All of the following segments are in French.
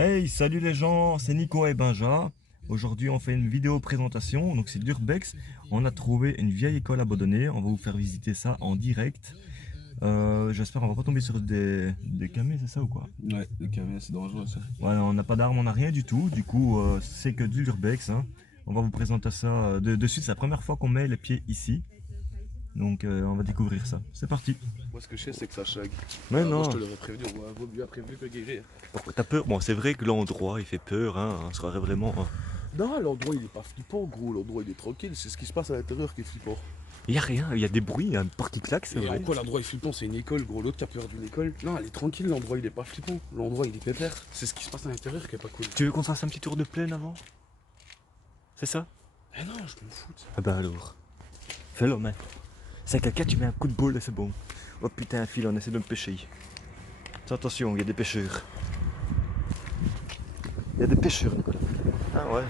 Hey, salut les gens, c'est Nico et Benja. Aujourd'hui, on fait une vidéo présentation. Donc, c'est l'Urbex. On a trouvé une vieille école abandonnée. On va vous faire visiter ça en direct. J'espère qu'on va pas tomber sur des camés, c'est ça ou quoi? Ouais, le camion c'est dangereux ça. Ouais, on n'a pas d'armes, on n'a rien du tout. Du coup, c'est que de l'Urbex, hein. On va vous présenter ça de suite. C'est la première fois qu'on met les pieds ici. Donc, on va découvrir ça. C'est parti. Moi ce que je sais c'est que ça chag. Mais Moi je non, te l'aurais prévenu, vaut mieux prévenu que guérir. pourquoi t'as peur? Bon, c'est vrai que l'endroit, il fait peur, hein. On serait vraiment. Non, l'endroit il est pas flippant gros, l'endroit il est tranquille, c'est ce qui se passe à l'intérieur qui est flippant. Il y a rien, il y a des bruits, il y a une porte qui claque, c'est Et vrai. en quoi l'endroit est flippant? C'est une école gros, l'autre qui a peur d'une école. Non, elle est tranquille, l'endroit il est pas flippant, l'endroit il est pépère. C'est ce qui se passe à l'intérieur qui est pas cool. Tu veux qu'on fasse un petit tour de plaine avant? C'est ça? Eh non, je m'en fous de ça. Ah bah alors. Fais-le, mec. C'est quelqu'un, tu mets un coup de boule et c'est bon. Oh putain, un fil, on essaie de me pêcher. Attention, il y a des pêcheurs. Il y a des pêcheurs, Nicolas. Ah ouais.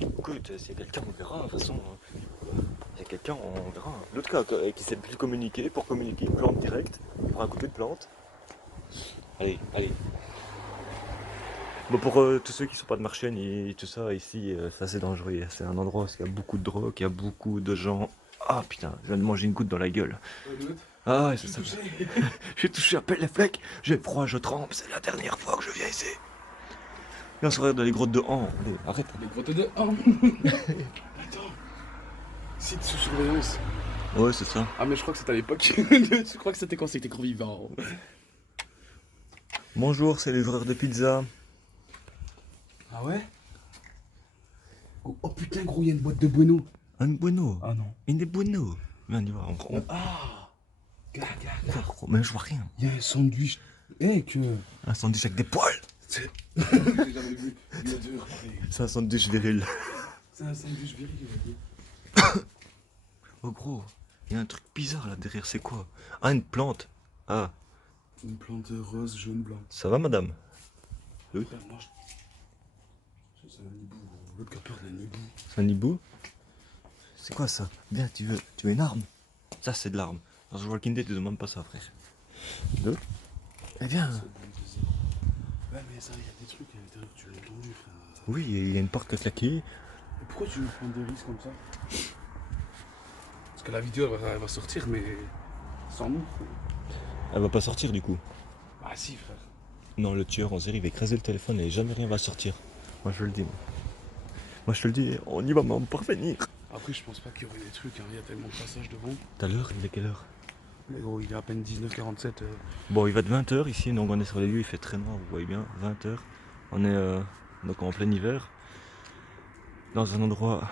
Écoute, s'il y a quelqu'un, on verra, de toute façon. S'il y a quelqu'un, on verra. L'autre cas qui sait plus communiquer, pour communiquer, plante direct. Il prend un coup de plante. Allez, allez. Bon, pour tous ceux qui sont pas de Marchienne et tout ça, ici, c'est assez dangereux. C'est un endroit où il y a beaucoup de drogue, il y a beaucoup de gens. Ah putain, je viens de manger une goutte dans la gueule. Ah ouais, c'est ça. J'ai touché à peine les flecs, j'ai froid, je trempe, c'est la dernière fois que je viens ici. Et on se regarde dans les grottes de Han. Allez, arrête. Les grottes de Attends. Site sous surveillance. Ouais, c'est ça. Ah mais je crois que c'était à l'époque. Je crois que c'était quand c'était encore vivant. Bonjour, c'est les livreurs de pizza. Ah ouais? Oh putain gros, il y a une boîte de Bueno. Un bueno. Ah non. Une bueno. Mais on y va, Ah, gars. Quoi, mais je vois rien. Il y a un sandwich. Eh, que. Un sandwich avec des poils. C'est. J'ai jamais vu. Il y a deux. C'est un sandwich viril. C'est un sandwich viril, il a dit. Oh gros, il y a un truc bizarre là derrière, c'est quoi? Ah, une plante. Ah, Une plante rose, jaune, blanc. ça va madame? Oui. Putain, moi, c'est un hibou. L'autre qui a peur d'un hibou. C'est un hibou? C'est quoi ça? Viens, tu veux une arme? Ça c'est de l'arme. Dans The Walking Dead, tu demandes pas ça frère. Deux. Eh bien. Ouais, mais ça, il y a des trucs à l'intérieur, tu l'as entendu, frère. Oui, il y a une porte qui est claquée. Et pourquoi tu veux prendre des risques comme ça? Parce que la vidéo, elle va sortir, mais. Sans nous. Elle va pas sortir du coup. Ah si, frère. Non, le tueur en série il va écraser le téléphone et jamais rien va sortir. Moi je le dis. Moi je te le dis, on y va même pour venir. Après, je pense pas qu'il y aurait des trucs, hein. Il y a tellement de passages devant. Tout à l'heure, il est quelle heure? Mais gros, il est à peine 19h47. Bon, il va de 20h ici, donc on est sur les lieux, il fait très noir, vous voyez bien, 20h. On est donc en plein hiver, dans un endroit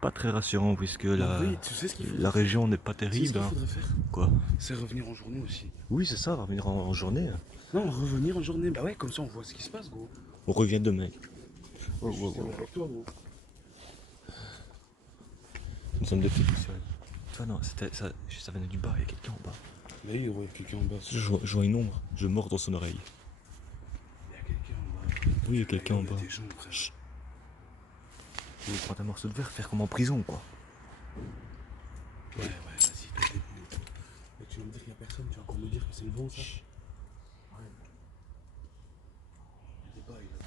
pas très rassurant puisque Oui, tu sais ce qu'il faut. la région n'est pas Tu sais ce terrible. qu'il Hein. faudrait faire? Quoi? C'est revenir en journée aussi. Oui, c'est ça, revenir en journée. Non, revenir en journée. Bah ouais, comme ça on voit ce qui se passe, gros. On revient demain. Je suis avec toi, gros. Nous sommes des petits poussières. Toi, non, ça venait du bas, il y a quelqu'un en bas. Mais oui, gros, il y a quelqu'un en bas. Je vois une ombre, je mords dans son oreille. Il y a quelqu'un en bas. Oui, il y a quelqu'un en Il y a bas. des gens, frère. Chut. Il prend un morceau de verre, faire comme en prison, quoi. Ouais, vas-y, toi, t'es bon. Mais tu vas me dire qu'il y a personne, tu vas encore me dire que c'est le vent, ça? Chut. Ouais. Il y a des bails, là.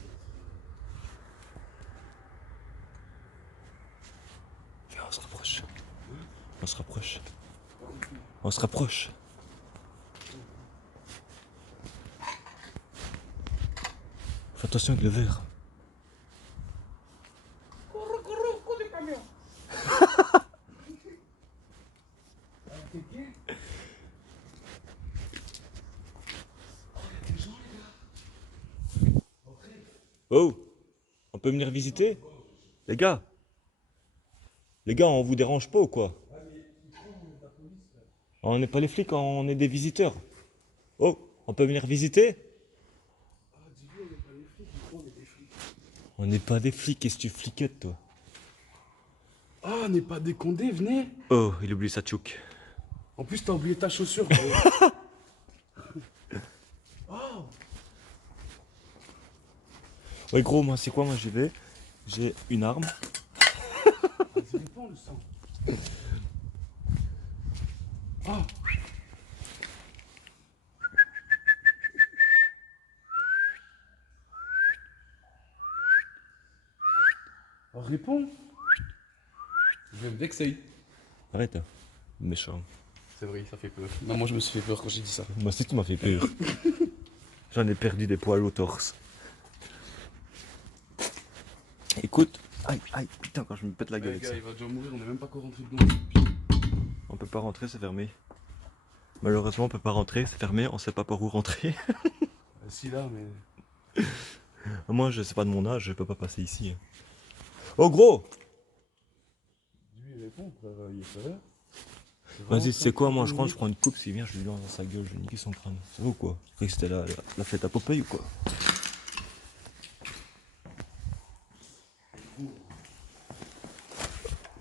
Viens, on se rapproche. On se rapproche. On se rapproche. Fais attention avec le verre. Cours des camions. Quelqu'un? Oh, il y a des gens, les gars. Oh, on peut venir visiter? Les gars? Les gars, on vous dérange pas ou quoi? On n'est pas les flics, on est des visiteurs. Oh, on peut venir visiter? On n'est pas des flics, qu'est-ce que tu fliquettes toi? Ah, on n'est pas des condés, venez. Oh, il oublie sa tchouk. En plus, t'as oublié ta chaussure, gros. Oh. Ouais gros, moi c'est quoi? Moi j'y vais. J'ai une arme. Vas-y, réponds, le sang. Ah. Oh, réponds. Je vais me vexer. Arrête, hein. Méchant. C'est vrai, ça fait peur. Non, moi je me suis fait peur quand j'ai dit ça. Moi aussi tu m'as fait peur. J'en ai perdu des poils au torse. Écoute, aïe, aïe, putain, quand je me pète la gueule Le avec gars, ça. il va déjà mourir, on n'est même pas encore rentré dedans. On peut pas rentrer, c'est fermé. Malheureusement, on peut pas rentrer, c'est fermé, on sait pas par où rentrer. Si là, mais. Moi, je sais pas de mon âge, je peux pas passer ici. Oh gros! Lui, réponds, frère, il est frère. Vas-y, c'est quoi, moi je rentre, je prends une coupe, s'il vient, je lui lance dans sa gueule, je vais niquer son crâne. C'est vrai ou quoi? Je croyais que c'était la fête à Popeye ou quoi?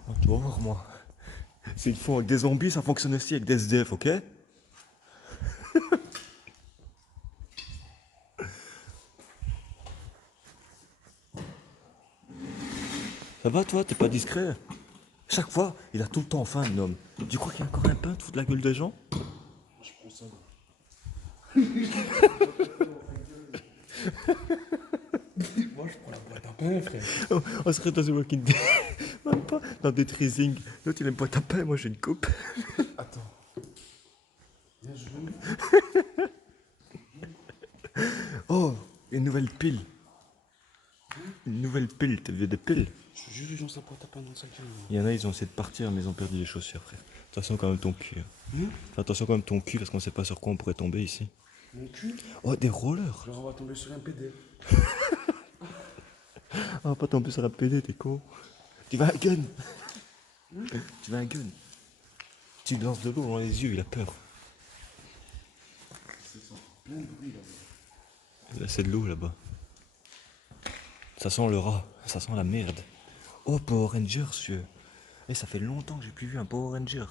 Ah, tu vas voir, moi. S'ils font avec des zombies, ça fonctionne aussi avec des SDF, ok? Ça va, toi? T'es pas discret? Chaque fois, il a tout le temps faim, l'homme. Tu crois qu'il y a encore un pain, de foutre la gueule des gens? Je prends ça. Moi, je prends la boîte à pain, frère. On serait dans The Walking Dead. Même pas dans des Rising. L'autre, il aime pas ta pain, moi j'ai une coupe. Attends. Viens, je veux. Oh, une nouvelle pile. Une nouvelle pile, t'as vu des piles? Je te jure, les gens, ça boîte à pain dans sa gueule. Il y en a, ils ont essayé de partir, mais ils ont perdu les chaussures, frère. Attention quand même ton cul. Hein. Fais attention quand même ton cul, parce qu'on sait pas sur quoi on pourrait tomber ici. Mon cul. Oh, des rollers. Genre, on va tomber sur un PD. On va pas tomber sur la PD, t'es con. Tu veux un gun? Tu veux un gun? Tu lui lances de l'eau dans les yeux, il a peur. C'est ça. Plein de bruit là-bas. Là, c'est de l'eau là-bas. Ça sent le rat, ça sent la merde. Oh, Power Rangers, vieux. Et ça fait longtemps que j'ai plus vu un Power Rangers.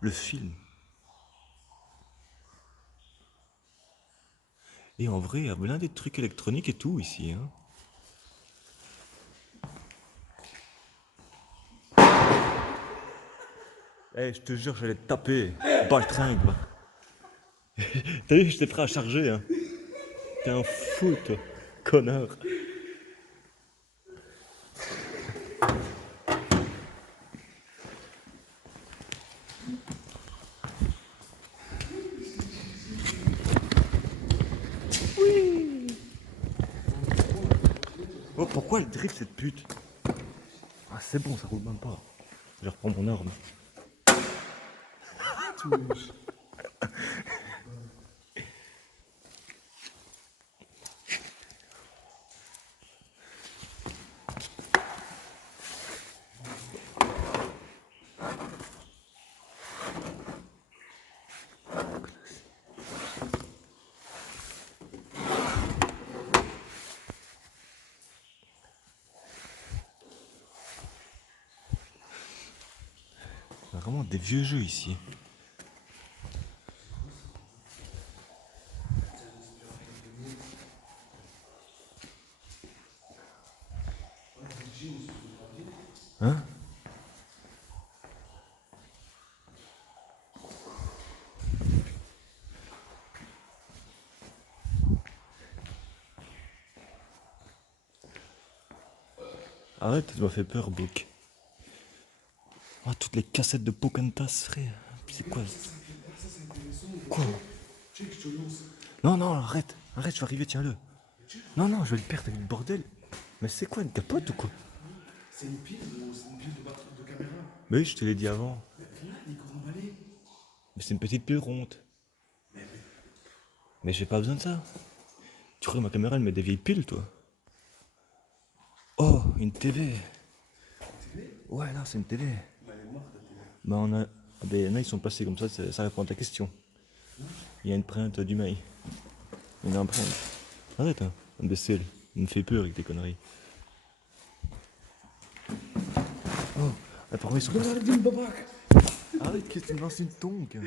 Le film. Et en vrai, il y a plein des trucs électroniques et tout ici, hein. Eh, je te jure, j'allais te taper. Baltringue, va. T'as vu, j'étais prêt à charger, hein. T'es un fou, toi. Connard. Oh, pourquoi elle drift cette pute? Ah, c'est bon, ça roule même pas. Je reprends mon arme. Il y a vraiment des vieux jeux ici. Hein? Arrête, tu m'as fait peur, Book. Ah, toutes les cassettes de Pocahontas, frère. C'est quoi? Quoi? Non, non, arrête. Arrête, je vais arriver, tiens-le. Non, non, je vais le perdre avec le bordel. Mais c'est quoi, une capote ou quoi? C'est une pile de caméra. Mais oui, je te l'ai dit avant. Là, il est emballé. Mais c'est une petite pile ronde. Mais j'ai pas besoin de ça. Tu crois que ma caméra, elle met des vieilles piles, toi? Oh, une TV. Ouais, là, c'est une TV. Bah, on a... Ben, il y en a, ils sont passés comme ça répond à ta question. Il y a une printe du mail. Une empreinte. Arrête, hein, imbécile. Il me fait peur avec tes conneries. Oh, apparemment, ils sont passés... Arrête, qu'est-ce que tu me lances une tongue?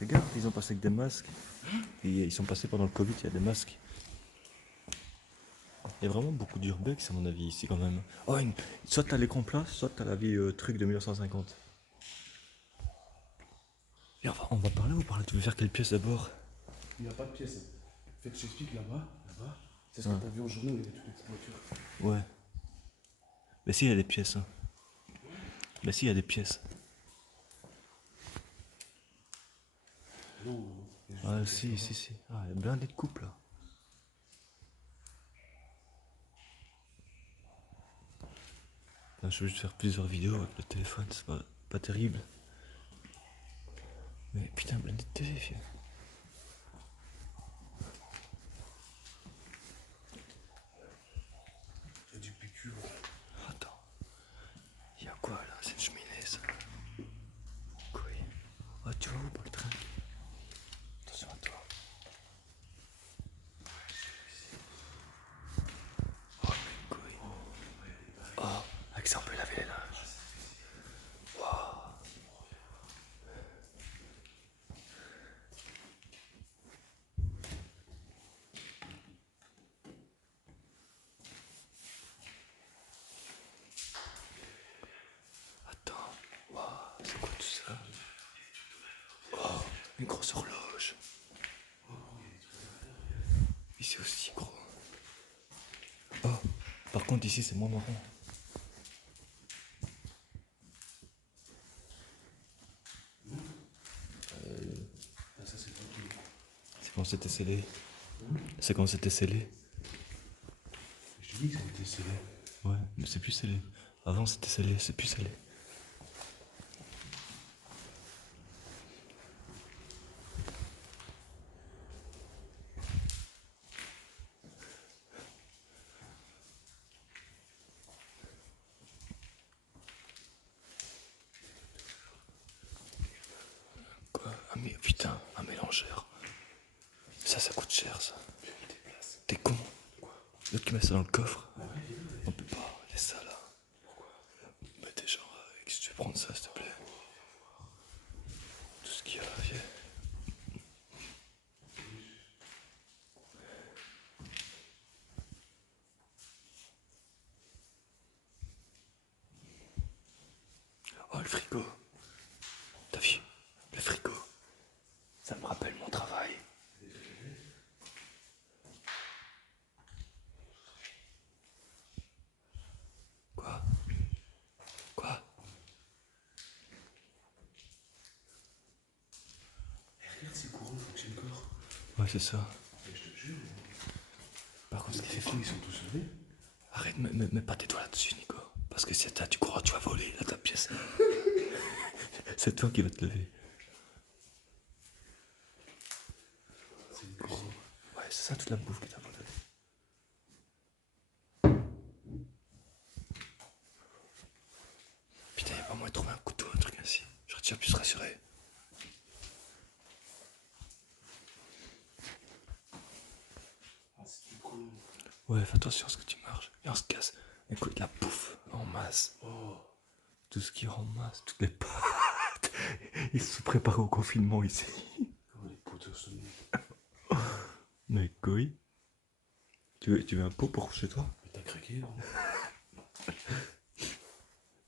Regarde, ils ont passé avec des masques. Et ils sont passés pendant le Covid, il y a des masques. Il y a vraiment beaucoup d'urbex à mon avis ici quand même. Oh, soit t'as l'écran plat, soit t'as la vie truc de 1950. Et on va par là ou par là? Tu veux faire quelle pièce d'abord? Il n'y a pas de pièce. En fait, je t'explique là-bas. Là-bas, c'est ce que Ah. t'as vu en journée où il y avait toutes les petites voitures. Ouais. Mais si, il y a des pièces. Hein. Mais si, il y a des pièces. Non, il y a juste Ah, des pièces si, là-bas. si, si. Ah, il y a blindé de couples là. Enfin, je veux juste faire plusieurs vidéos avec le téléphone, c'est pas terrible. Mais putain, blindé de télé, vieux. Il y a du PQ. Ouais. Attends. Il y a quoi là? C'est une cheminée ça. Quoi? Ah, tu vas où pour le train? Attention à toi. Oh, mais couille. Oh, avec ça on peut laver les linges. Waouh. Attends. Waouh, c'est quoi tout ça? Oh, une grosse horloge. Ici aussi gros. Oh, par contre ici c'est moins marrant. Ah, ça, c'est pas tout. C'est quand c'était scellé. C'est quand c'était scellé. Je te dis que ça a été scellé. Ouais, mais c'est plus scellé. Avant c'était scellé, c'est plus scellé. Quoi? Mais putain, un mélangeur. Ça coûte cher ça. T'es con. L'autre qui met ça dans le coffre. On peut pas laisser ça là. Pourquoi? Mais t'es genre, qu'est-ce que tu veux prendre ça s'il te plaît? Tout ce qu'il y a, viens. Oh, le frigo. T'as vu? Le frigo. Ça me rappelle mon travail. Quoi? Quoi? Regarde, ces courants fonctionnent encore. Ouais, c'est ça. Mais je te jure. Par contre, ce qui fait Les flipper. ils sont tous levés. Arrête, mets pas tes doigts là-dessus, Nico. Parce que si t'as du courant, tu vas voler là ta pièce. C'est toi qui vas te lever. C'est une cuisine. Ouais, c'est ça toute la bouffe que t'as volée. Putain, il y a pas moyen de trouver un couteau, un truc ainsi. J'aurais déjà pu se rassurer. Ah, c'est du con. Ouais, fais attention à ce que tu marches. Et on se casse. Écoute, la bouffe en masse. Oh. Tout ce qui est en masse, toutes les pâtes. Ils se préparent au confinement ici. Oh, les poteaux sonnés. Mais quoi? Tu veux un pot pour chez toi? Mais t'as craqué, non?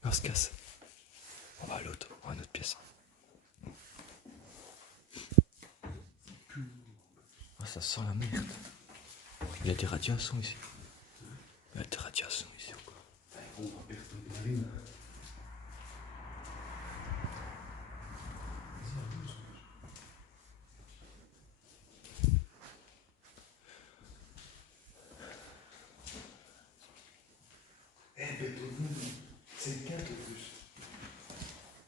On se casse. On va à l'autre, on va à une autre pièce. Oh, ça sent la merde. Il y a des radiations ici. Il y a des radiations ici ou quoi? On va perdre ton narine. Eh, Beethoven, c'est le 4 en plus.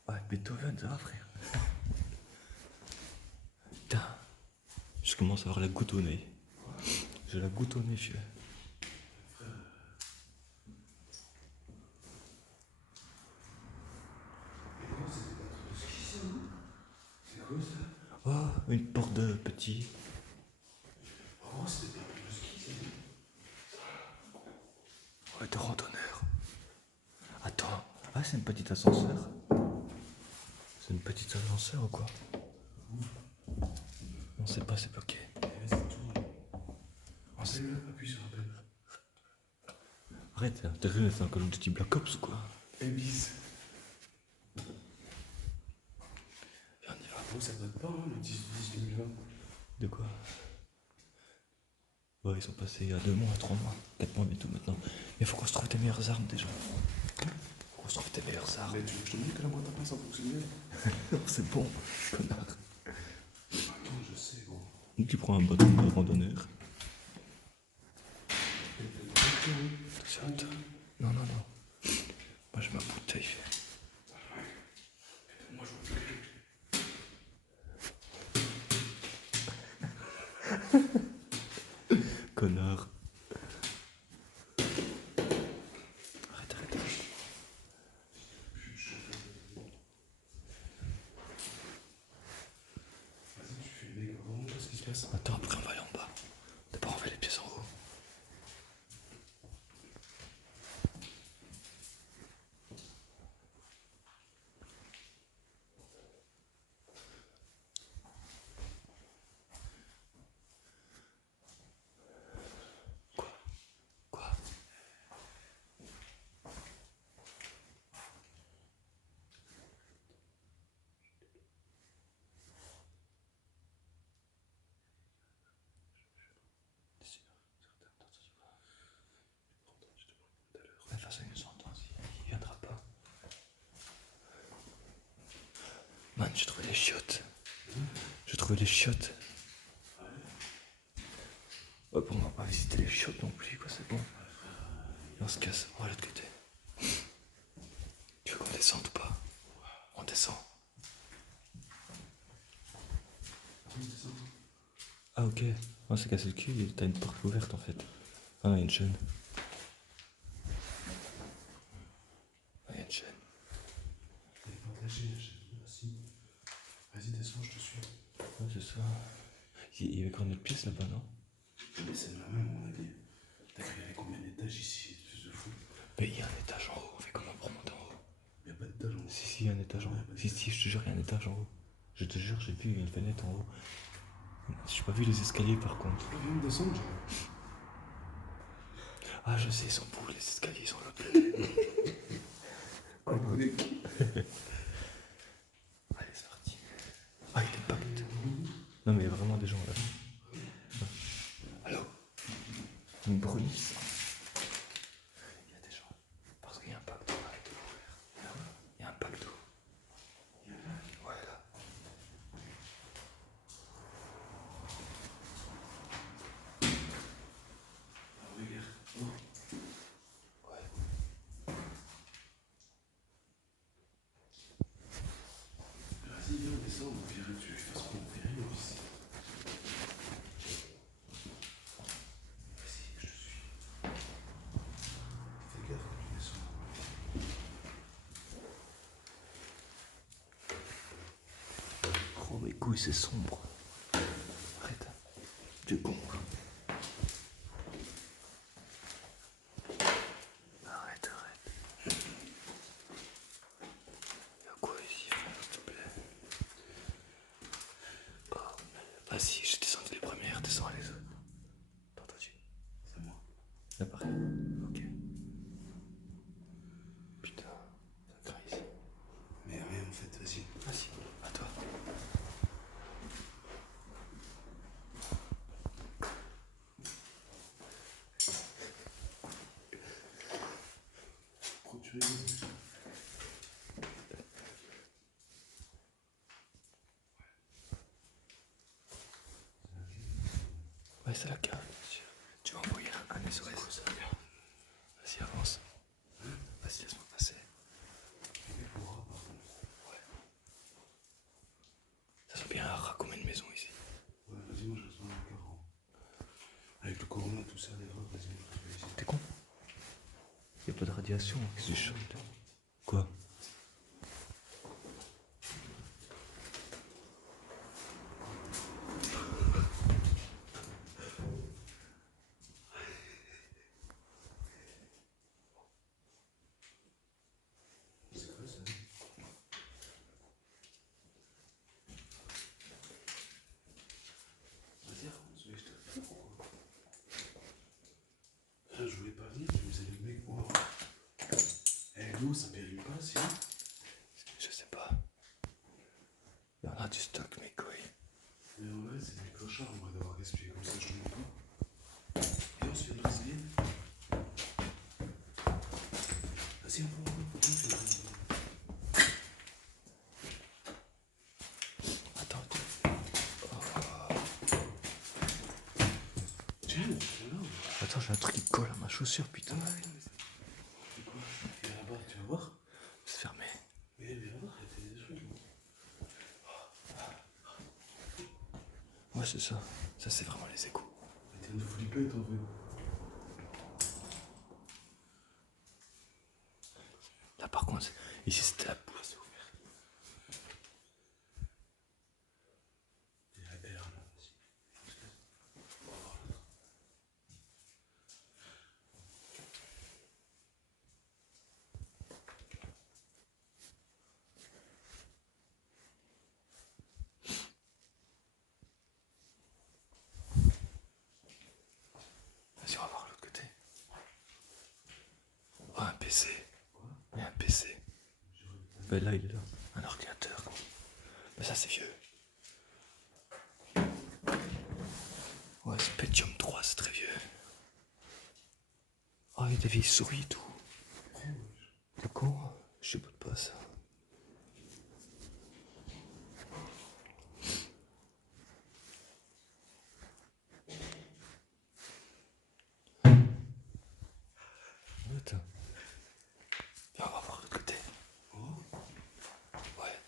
Ouais, Beethoven, ça va, frère. Putain, je commence à avoir la goutte au nez. J'ai la goutte au nez, vieux. C'est quoi ça? Oh, une porte de petit. Oh, c'était pas le ski, ça. Ouais, de randonneur. Attends, ah, c'est une petite ascenseur. C'est une petite ascenseur ou quoi? On sait pas, c'est bloqué. Eh, vas-y, tourne. On sait- Appuie sur appel. Arrête, t'as vu, c'est un Call of Duty Black Ops ou quoi? Eh, bis. Viens, on y va. J'avoue, ça date pas, hein, le 10-10-2020. De quoi? Ouais, ils sont passés il y a 2 mois, 3 mois, 4 mois bientôt maintenant. Mais faut qu'on se trouve des meilleures armes déjà. Faut qu'on se trouve des meilleures armes. Mais tu veux que je te dise que la boîte à pain ça fonctionnait? Non, c'est bon, connard. Attends, je sais, gros. Tu prends un bâton de randonneur. Attention, attends. Non, non, non. Moi, j'ai ma bouteille. Moi, je vois plus. Connard. Arrête, arrête. Vas-y, tu fais les mecs, vraiment, qu'est-ce qui se passe? Attends, après, on va aller en bas. D'abord, on va les pieds en haut. Quoi? De toute façon, il nous entend, il viendra pas. Man, j'ai trouvé les chiottes. J'ai trouvé les chiottes. Ouais, bon, on va pas visiter les chiottes non plus, quoi, c'est bon. Et on se casse, on va de l'autre côté. Tu veux qu'on descende ou pas? On descend. Ah, ok. On s'est cassé le cul, t'as une porte ouverte en fait. Ah non, il y a une chaîne. Ah, il y a une chaîne. Elle est partagée, la chaîne. Vas-y. Vas-y, descends, je te suis. Ouais, c'est ça. Il y avait quand même une autre pièce là-bas, non? Mais c'est la même, on a dit. T'as cru qu'il y avait combien d'étages ici, espèce de fou? Mais il y a un étage en haut, on fait comment pour monter en haut? Il n'y a pas d'étage en haut. Si, il y a un étage en haut. Si, je te jure, il y a un étage en haut. Je te jure, j'ai vu une fenêtre en haut. J'ai pas vu les escaliers par contre. Ah, viens de descendre, j'ai. Ah, je sais, ils sont beaux, les escaliers, ils sont là. Allez, c'est parti. Ah, il y a des pactes. Non, mais il y a vraiment des gens là. Allô? Une brunisse. Il y a des gens. Parce qu'il y a un pacte là. Il y a un pacte. Ouais, là. Ah oui, regarde. Ouais. Vas-y, viens, descends, on va virer dessus. De toute façon, on fait rien ici. Vas-y, je te suis. Fais gaffe quand tu descends. Oh, mes couilles, c'est sombre. Arrête. Tu es con. Arrête, arrête. Y'a quoi ici, frère, s'il te plaît? Oh, vas-y, j'ai descendu les premières, descends les autres. T'as entendu? C'est moi. Là, pareil. Ok. Putain, ça craint ici. Mais rien en fait, vas-y. Vas-y, à toi. Pourquoi tu rigoles? Ouais, c'est la cave, bien sûr. Tu vas envoyer un SOS. Vas-y, avance. Vas-y, laisse-moi passer. Ouais. Ça serait bien rare combien de maisons ici. Ouais, vas-y, moi je reste dans le carreau. Avec le corona, tout ça, les rocs, vas-y, je vais ici. T'es con? Y'a pas de radiation, qu'est-ce que tu chantes? Quoi? C'est quoi ça? Vas-y, avance, je te fais pourquoi? Ah, je voulais pas venir, tu me disais le mec, wow. Eh, l'eau, ça périme pas, si? Je sais pas. Il y en a du stock, mes couilles. Mais en vrai, c'est des clochards, on va devoir respirer comme ça, je te montre pas. Viens, on se fait une brésilienne. Vas-y, on va, viens, on se fait une brésilienne. Attends. Tiens, viens là. Attends, j'ai un truc qui colle à ma chaussure, putain. Ouais, non, mais c'est quoi? Viens là-bas, tu vas voir? C'est fermé. Mais viens voir, il y a des trucs. Ouais, c'est ça. Ça, c'est vraiment les égouts. Mais t'es une flippette en fait. Là, par contre, ici, c'était la boue. C'est ouvert. Il y a l'air là, vas-y. Vas-y, on va voir l'autre côté. Oh, un PC. Il y a un PC. Ben là, il est là. Un ordinateur. Mais ça, c'est vieux. Ouais, c'est Pentium 3, c'est très vieux. Oh, il y a des vieilles souris et tout. C'est con. Je sais pas ça. Attends. Viens, on va voir l'autre côté. Ouais.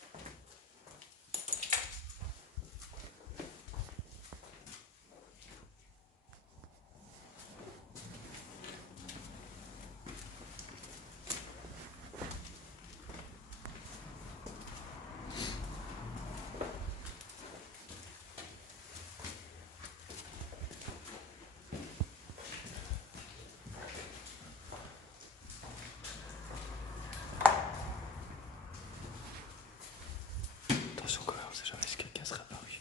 Attention quand même, on sait jamais si quelqu'un serait apparu.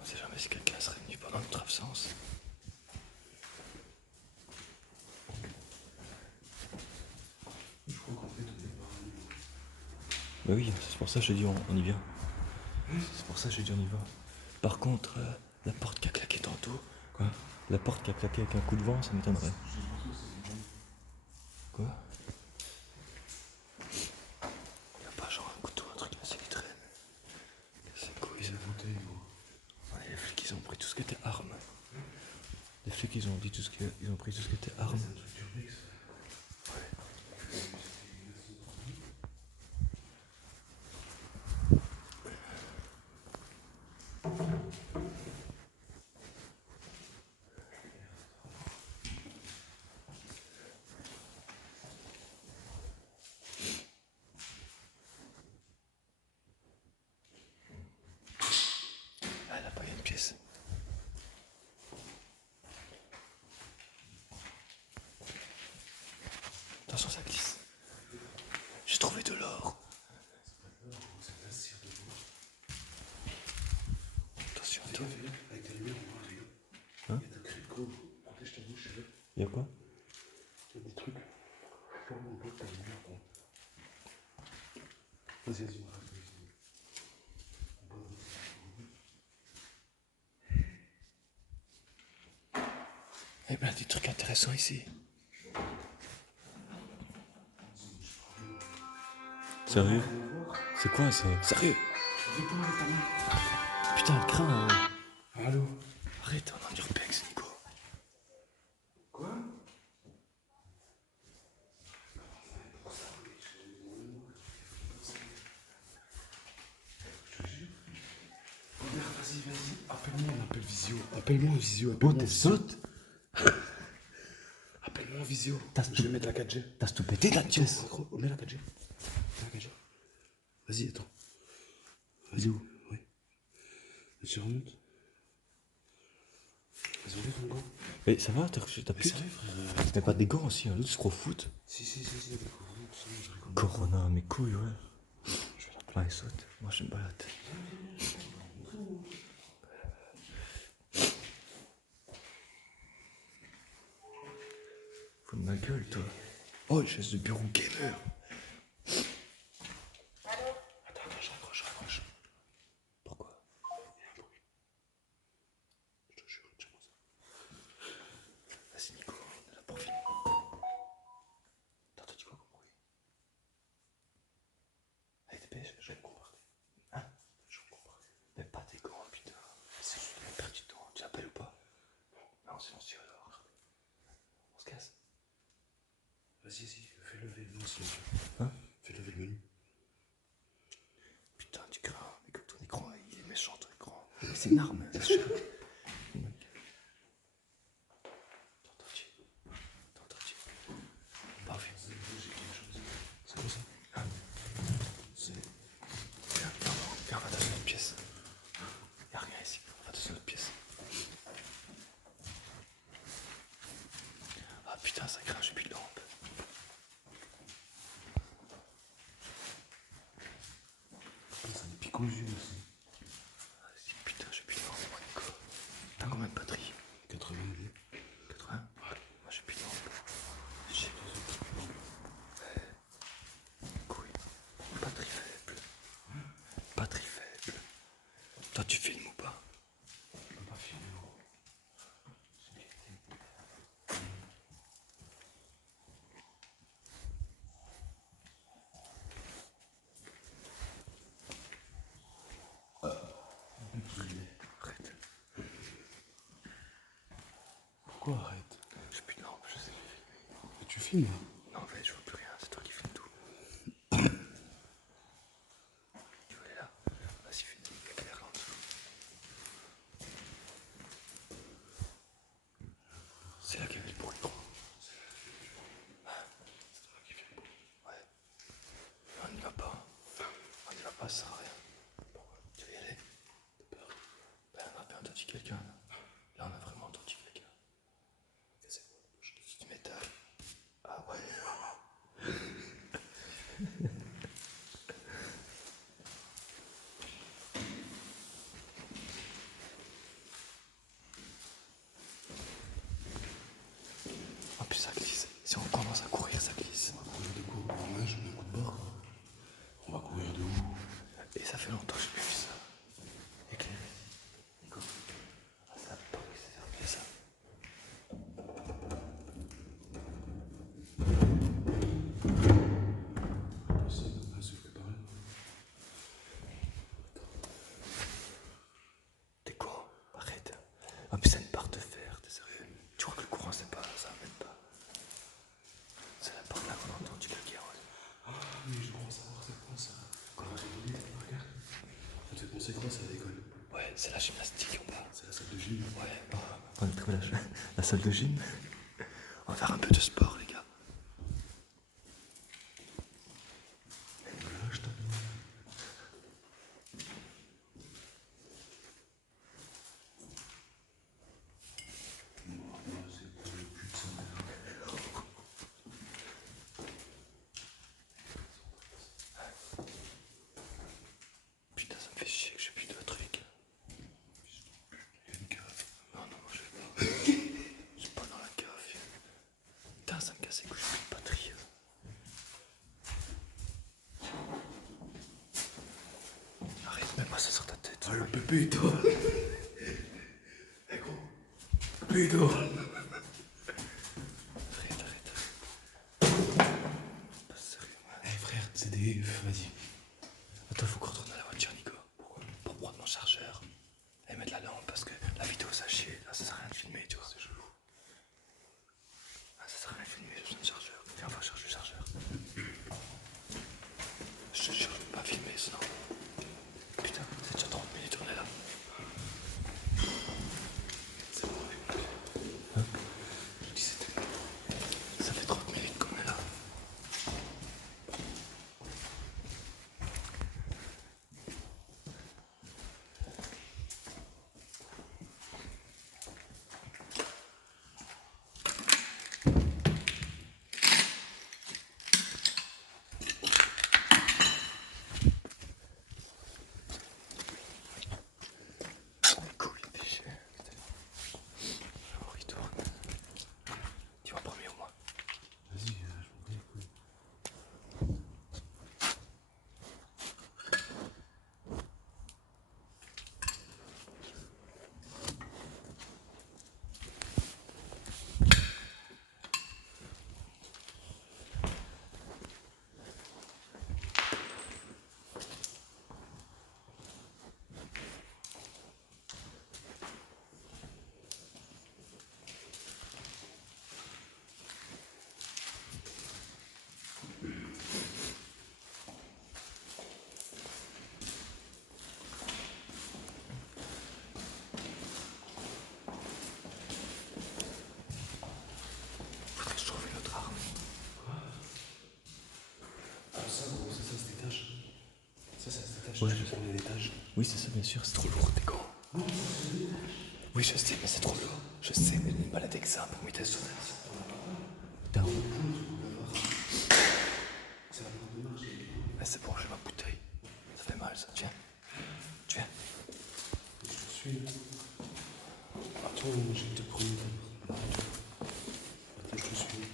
On sait jamais si quelqu'un serait venu pendant notre absence. Je crois qu'en fait, on est pas. Bah oui, c'est pour ça que je te dis on y vient. C'est pour ça que je te dis on y va. Par contre, la porte qui a claqué tantôt, quoi? La porte qui a claqué avec un coup de vent, ça m'étonnerait. Quoi? Y'a pas genre un couteau, un truc assez qui traîne. C'est quoi Il y a ça? une bouteille, gros. Ouais, les flics ils ont pris tout ce qui était armes. Les flics ils ont dit tout ce qui... Ils ont pris tout ce qui était armes. C'est un truc turbex. Ah là-bas il y a une pièce. Attention ça glisse. J'ai trouvé de l'or. C'est de la cire de bois. Attention, Fais attends. gaffe, avec ta lumière, on voit, regarde. Hein? Il y a ta crête, gros. Protège ta bouche, c'est là. Y'a quoi? Il y a des trucs. Ferme un peu ta lumière, gros. Vas-y, vas-y, on va rester ici. Eh ben des trucs intéressants ici. Sérieux? C'est quoi ça? Sérieux? Réponds avec ta main. Putain, le crin. Allô? Arrête, on a en urbex, Nico. Quoi? Vas-y, vas-y, appelle-moi, on appelle Visio. Appelle-moi en Visio. Oh, t'es sotte? Appelle-moi en Visio. T'as Je tout- vais mettre la 4G. T'as tout pété de la pièce. Mets la 4G. Mets la 4G. Vas-y, attends. Vas-y, où? Oui. Vas-y, remonte. Vas-y, enlève ton gant. Mais ça va, t'as reçu ta Mais pute? sérieux, frère. T'as pas des gants aussi, hein, l'autre se croit foot. Si, d'accord, remonte, ça, je rigole. Corona, mes couilles, ouais. Je vais la plaie, saute. Moi, je me balade. Faut de ma gueule, toi. Oh, une chaise de bureau gamer. Attends, je raccroche. Vas-y, fais lever le menu. Hein? Fais lever le menu. Putain, tu crains, mais comme ton écran, il est méchant ton écran. C'est une arme, c'est cher. Parfait. C'est quoi ça? Hein? Viens, on va dans une autre pièce. Y'a rien ici, on va dans une autre pièce. Ah putain, ça craint, j'ai plus de lampe. Ça me pique aux yeux aussi. Ah, si, putain, j'ai plus de lampe, moi, Nico. T'as combien de batterie? 82. 80? Ouais. Moi j'ai plus de lampe. J'ai couille. Batterie faible. Batterie faible. Toi tu filmes ou pas? Je peux pas filmer, gros. Arrête. Pourquoi arrête? J'ai plus de lampe, je sais. Mais tu filmes là? Non en fait je vois plus rien, c'est toi qui filmes tout. Tu veux aller là? Vas-y filme, éclaire là en dessous. C'est là qu'il y avait le bruit gros. C'est toi qui filmes. Ouais. Mais on n'y va pas. On n'y va pas, ça sert à rien. Pourquoi? Tu veux y aller? T'as peur? Ben on a bien entendu quelqu'un là. Là on a vraiment entendu quelqu'un. C'est quoi? Du métal. Ah ouais. En plus ça glisse. Si on commence à courir, ça glisse. On va courir de quoi? Ouais, je mets un coup de barre. On va courir de où? Et ça fait longtemps que j'ai pas vu ça. Éclairé. Nico. Ah ça a pas que c'est fermé ça. Personne n'a pas se préparer. T'es con? Arrête. En plus c'est une barre de fer, t'es sérieux? Tu crois que le courant c'est pas, ça m'aide pas? C'est la porte là qu'on a entendu quelqu'un. Ah, mais je crois savoir c'est quoi ça. Quand on a rigolé, regarde. Ça te fait penser quoi ça à l'école? Ouais, c'est la gymnastique en bas. C'est la salle de gym. Ouais, on a trouvé la salle de gym. On va faire un peu de sport les gars. Là, je t'en c'est quoi le but de sa mère? Putain ça me fait chier que j'ai plus de trucs. Il y a une cave. Non, moi je vais pas. Je suis pas dans la cave. Putain, ça me casse les couilles, j'ai plus de batterie. Arrête, mets-moi ça sur ta tête. Ah, le pépé, toi. Eh gros. Pépé, toi. Arrête. Pas sérieux, man. Eh frère, c'est des. Vas-y. Attends, faut qu'on retourne à la voiture, Nico. Pourquoi? Pour prendre mon chargeur et mettre la lampe parce que la vidéo ça chie. Là, ça sert à rien de filmer, tu vois. C'est chelou. Ah, ça sert à rien de filmer, j'ai besoin de chargeur. Viens, on va chercher le chargeur. Je te jure, je vais pas filmer sinon. Putain, c'est déjà 30 minutes, on est là. C'est bon, mec. Hein? Je dis c'était. Ça fait 30 minutes qu'on est là. Ouais. Je descends à l'étage. Oui, c'est ça, bien sûr, c'est trop lourd, tes gants. Oui, je sais, mais c'est trop lourd. Je sais, mais ne balade avec ça pour mes tests. Putain. C'est la porte de marche. Mais c'est bon, j'ai ma bouteille. Ça fait mal, ça. Tiens. Tu viens. Je te suis. Attends, je vais te prendre. Attends, je te suis.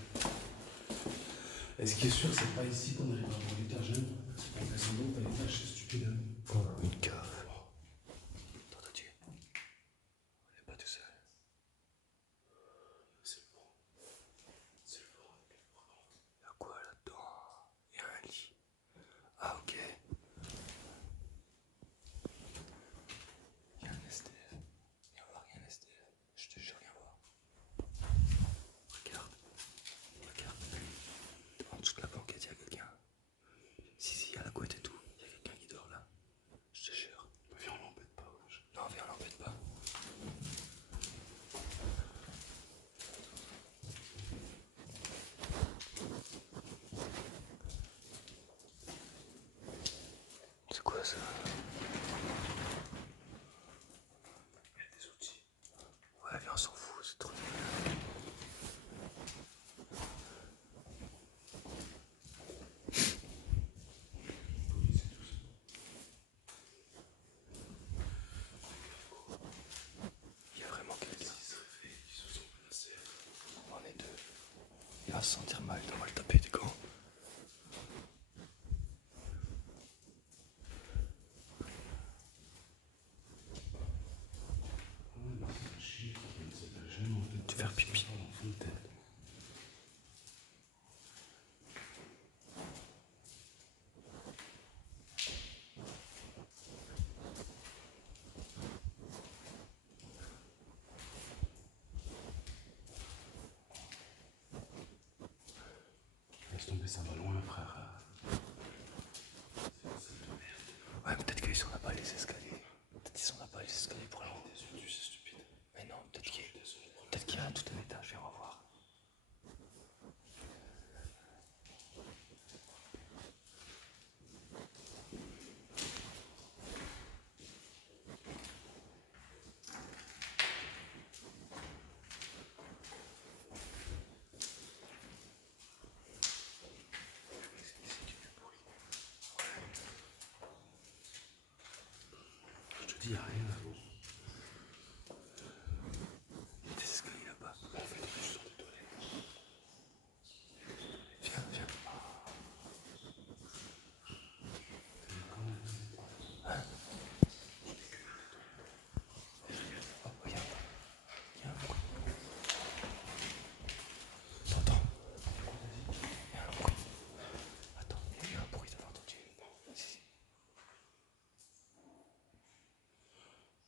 Et ce qui est sûr, c'est pas ici qu'on arrive à avoir l'étage. Hein. C'est pour descendre à l'étage, c'est stupide. Hein. Oh, une cave. Attends, tu on n'est pas tout seul. C'est le vent. C'est le vent. Il y a quoi là-dedans? Il y a un lit. Ah, ok. Il y a un SDF. Viens voir, il y a un SDF. Je te jure, viens voir. Regarde. Regarde. En dessous de la banquette, il y a quelqu'un. Si, il y a la couette et tout. Il y a quelqu'un qui dort là. Je te jure. Viens, on l'embête pas. Wesh. Non, viens, on l'embête pas. C'est quoi ça? Il y a des outils. Ouais, viens, on s'en fout, c'est trop. Il y a vraiment quelqu'un. Ils se réveillent, ils se sont menacés. On est deux. Il va se sentir mal, on va le taper des gants. Tu vas faire pipi. Laisse tomber, ça va loin, frère. Ouais, mais peut-être qu'ils sont là-bas les escaliers. Peut-être qu'ils sont là-bas les escaliers pour là. Tu c'est stupide. Mais non, peut-être qu'il y a tout un étage, viens, on va voir. Je te dis, il n'y a rien là-haut. Il y a des escaliers là-bas. On fait des choses dans les toilettes. Viens, viens. Oh, regarde. Il y a un bruit. T'entends? Il y a un bruit. Attends, il y a eu un bruit, t'as entendu? Si, si.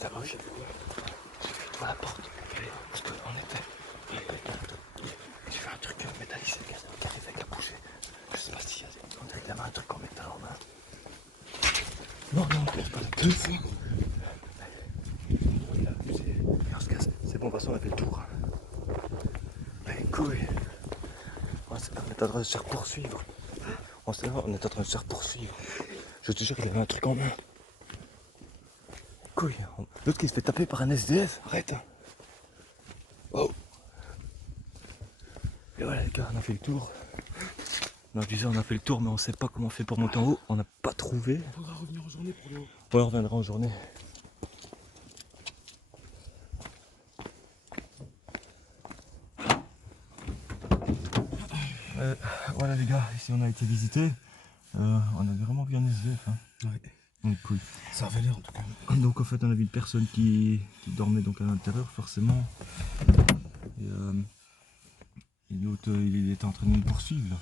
Ça va, j'ai ouvert la porte. Parce qu'on était. J'ai fait un truc métallique, qui arrive avec la bouger. Je sais pas si on dirait qu'il y avait un truc en métal en main. Non, c'est pas la deux fois. Il a abusé. On se casse. C'est bon, de toute façon, on a fait le tour. Les couilles. On est en train de se faire poursuivre. On est en train de se faire poursuivre. Je te jure, il avait un truc en main. Couille. L'autre qui se fait taper par un SDF. Arrête. Oh. Et voilà les gars, on a fait le tour. On a fait le tour, mais on sait pas comment on fait pour monter en haut. On n'a pas trouvé. On faudra revenir en journée pour le haut. Ouais, on reviendra en journée. Voilà les gars, ici on a été visité. On a vraiment bien SDF. Hein. Ouais. Donc, cool. Ça avait l'air en tout cas. Donc en fait on a vu une personne qui dormait donc à l'intérieur forcément. Et l'autre il était en train de nous poursuivre là.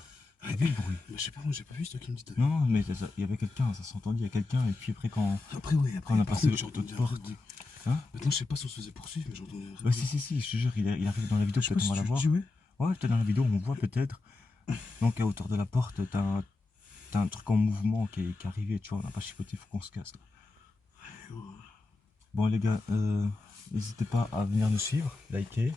J'ai vu le bruit. Mais je sais pas, moi j'ai pas vu, c'est toi qui me dis. Non, mais il y avait quelqu'un, ça s'entendait, il y a quelqu'un, et puis après quand Après, oui, après, on a par passé contre, j'ai entendu l'autre porte. Hein? Maintenant, je sais pas si on se faisait poursuivre, mais j'ai entendu un Ouais, si, je te jure, il arrive dans la vidéo, peut-être on va la voir. Ouais, peut-être dans la vidéo, on voit peut-être. Donc à hauteur de la porte, t'as un truc en mouvement qui est arrivé, tu vois, on n'a pas chipoté, il faut qu'on se casse. Là. Bon les gars, n'hésitez pas à venir nous suivre, liker.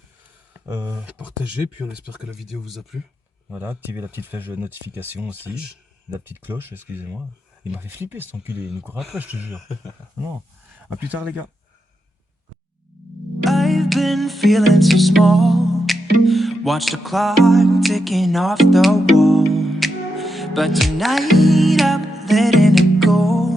Partagez, puis on espère que la vidéo vous a plu. Voilà, activez la petite flèche de notification aussi. La petite cloche, excusez-moi. Il m'a fait flipper cet enculé, il nous court après, je te jure. Non, à plus tard les gars. I've been feeling so small. Watch the clock ticking off the wall. But tonight I'm letting it go.